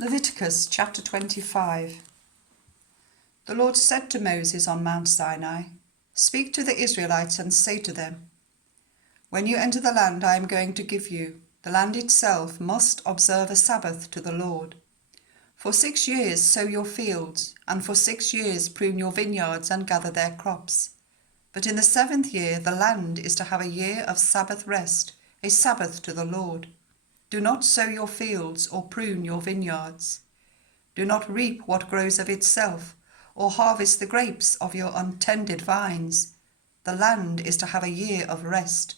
Leviticus chapter 25. The Lord said to Moses on Mount Sinai, "Speak to the Israelites and say to them, when you enter the land I am going to give you, the land itself must observe a Sabbath to the Lord. For 6 years sow your fields, and for 6 years prune your vineyards and gather their crops. But in the 7th year the land is to have a year of Sabbath rest, a Sabbath to the Lord. Do not sow your fields or prune your vineyards. Do not reap what grows of itself, or harvest the grapes of your untended vines. The land is to have a year of rest.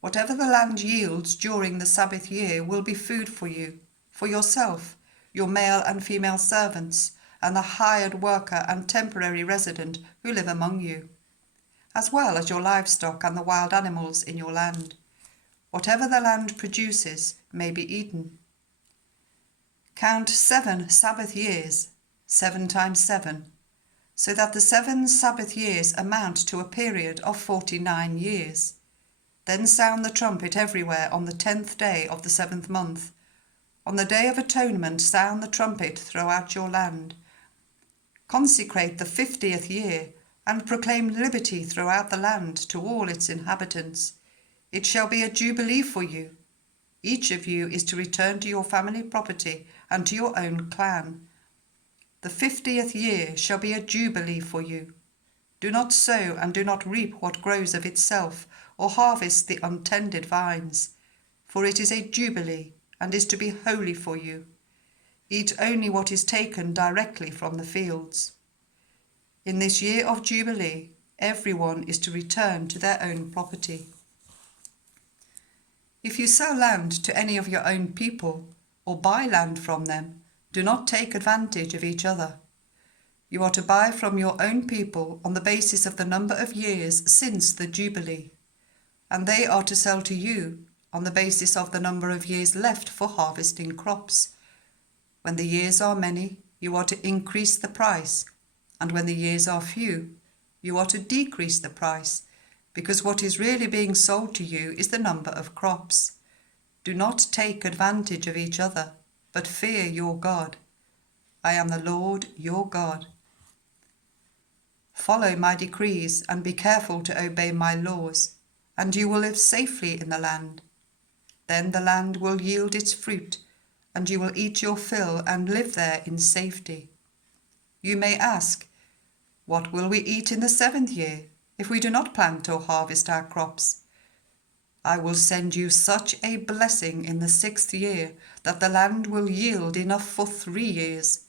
Whatever the land yields during the Sabbath year will be food for you, for yourself, your male and female servants, and the hired worker and temporary resident who live among you, as well as your livestock and the wild animals in your land. Whatever the land produces may be eaten. Count 7 Sabbath years, 7 times 7, so that the 7 Sabbath years amount to a period of 49 years. Then sound the trumpet everywhere on the 10th day of the 7th month. On the Day of Atonement sound the trumpet throughout your land. Consecrate the 50th year and proclaim liberty throughout the land to all its inhabitants. It shall be a jubilee for you. Each of you is to return to your family property and to your own clan. The 50th year shall be a jubilee for you. Do not sow and do not reap what grows of itself, or harvest the untended vines, for it is a jubilee and is to be holy for you. Eat only what is taken directly from the fields. In this year of jubilee, everyone is to return to their own property. If you sell land to any of your own people, or buy land from them, do not take advantage of each other. You are to buy from your own people on the basis of the number of years since the Jubilee, and they are to sell to you on the basis of the number of years left for harvesting crops. When the years are many, you are to increase the price, and when the years are few, you are to decrease the price, because what is really being sold to you is the number of crops. Do not take advantage of each other, but fear your God. I am the Lord your God. Follow my decrees and be careful to obey my laws, and you will live safely in the land. Then the land will yield its fruit, and you will eat your fill and live there in safety. You may ask, what will we eat in the 7th year, if we do not plant or harvest our crops? I will send you such a blessing in the 6th year that the land will yield enough for 3 years.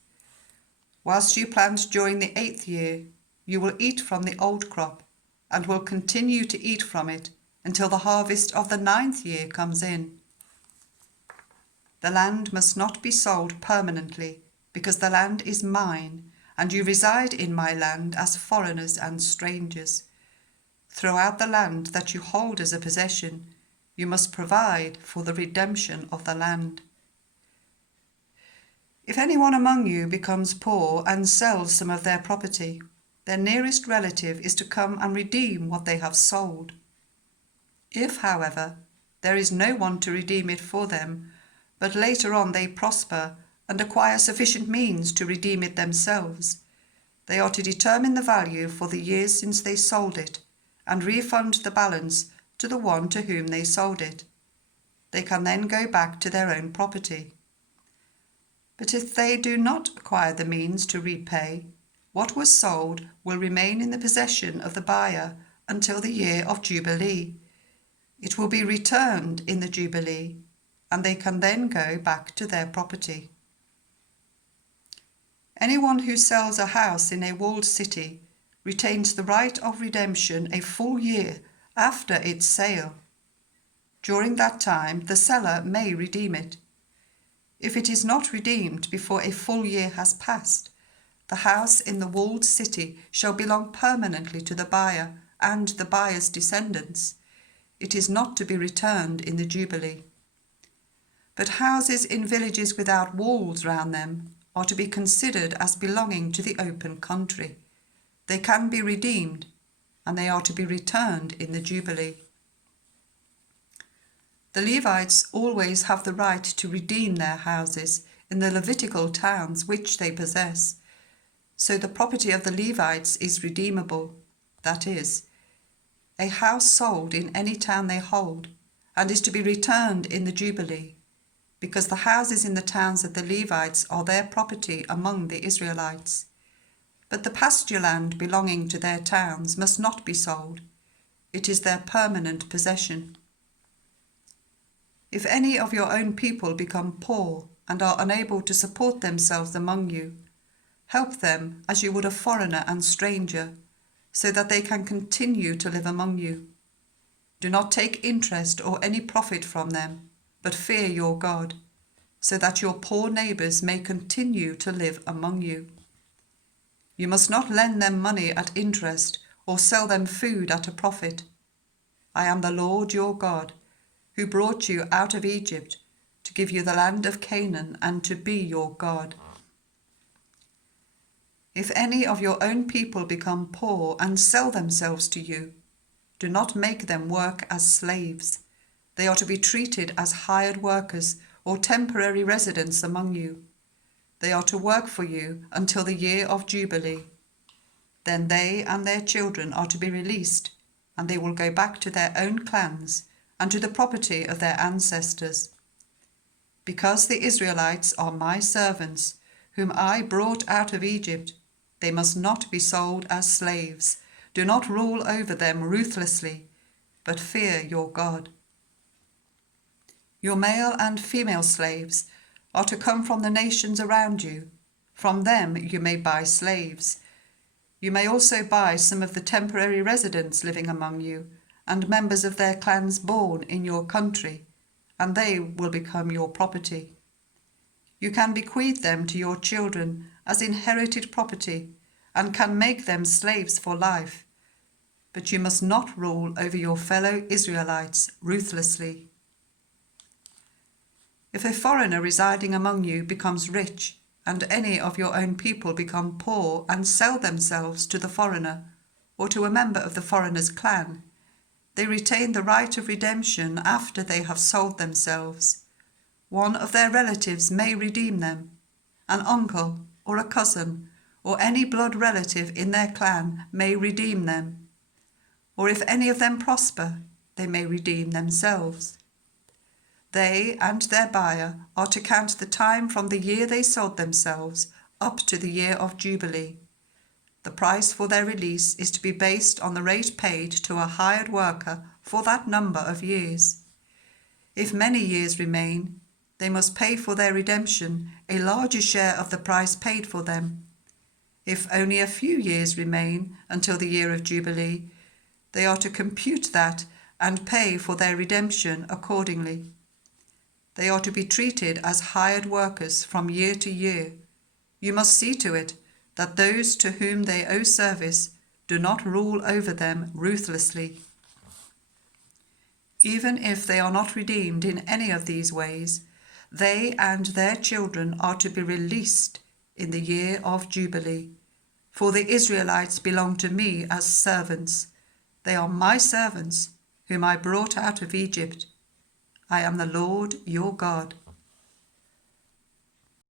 Whilst you plant during the 8th year, you will eat from the old crop, and will continue to eat from it until the harvest of the 9th year comes in. The land must not be sold permanently, because the land is mine, and you reside in my land as foreigners and strangers. Throughout the land that you hold as a possession, you must provide for the redemption of the land. If anyone among you becomes poor and sells some of their property, their nearest relative is to come and redeem what they have sold. If, however, there is no one to redeem it for them, but later on they prosper and acquire sufficient means to redeem it themselves, they are to determine the value for the years since they sold it, and refund the balance to the one to whom they sold it. They can then go back to their own property. But if they do not acquire the means to repay, what was sold will remain in the possession of the buyer until the year of Jubilee. It will be returned in the Jubilee, and they can then go back to their property. Anyone who sells a house in a walled city retains the right of redemption a full year after its sale. During that time, the seller may redeem it. If it is not redeemed before a full year has passed, the house in the walled city shall belong permanently to the buyer and the buyer's descendants. It is not to be returned in the Jubilee. But houses in villages without walls round them are to be considered as belonging to the open country. They can be redeemed, and they are to be returned in the Jubilee. The Levites always have the right to redeem their houses in the Levitical towns which they possess. So the property of the Levites is redeemable, that is, a house sold in any town they hold, and is to be returned in the Jubilee, because the houses in the towns of the Levites are their property among the Israelites. But the pasture land belonging to their towns must not be sold. It is their permanent possession. If any of your own people become poor and are unable to support themselves among you, help them as you would a foreigner and stranger, so that they can continue to live among you. Do not take interest or any profit from them, but fear your God, so that your poor neighbours may continue to live among you. You must not lend them money at interest or sell them food at a profit. I am the Lord your God, who brought you out of Egypt to give you the land of Canaan and to be your God. If any of your own people become poor and sell themselves to you, do not make them work as slaves. They are to be treated as hired workers or temporary residents among you. They are to work for you until the year of Jubilee. Then they and their children are to be released, and they will go back to their own clans and to the property of their ancestors. Because the Israelites are my servants, whom I brought out of Egypt, they must not be sold as slaves. Do not rule over them ruthlessly, but fear your God. Your male and female slaves are to come from the nations around you. From them you may buy slaves. You may also buy some of the temporary residents living among you, and members of their clans born in your country, and they will become your property. You can bequeath them to your children as inherited property, and can make them slaves for life. But you must not rule over your fellow Israelites ruthlessly. If a foreigner residing among you becomes rich, and any of your own people become poor and sell themselves to the foreigner, or to a member of the foreigner's clan, they retain the right of redemption after they have sold themselves. One of their relatives may redeem them, an uncle or a cousin, or any blood relative in their clan may redeem them. Or if any of them prosper, they may redeem themselves. They and their buyer are to count the time from the year they sold themselves up to the year of Jubilee. The price for their release is to be based on the rate paid to a hired worker for that number of years. If many years remain, they must pay for their redemption a larger share of the price paid for them. If only a few years remain until the year of Jubilee, they are to compute that and pay for their redemption accordingly. They are to be treated as hired workers from year to year. You must see to it that those to whom they owe service do not rule over them ruthlessly. Even if they are not redeemed in any of these ways, they and their children are to be released in the year of Jubilee. For the Israelites belong to me as servants. They are my servants, whom I brought out of Egypt. I am the Lord your God.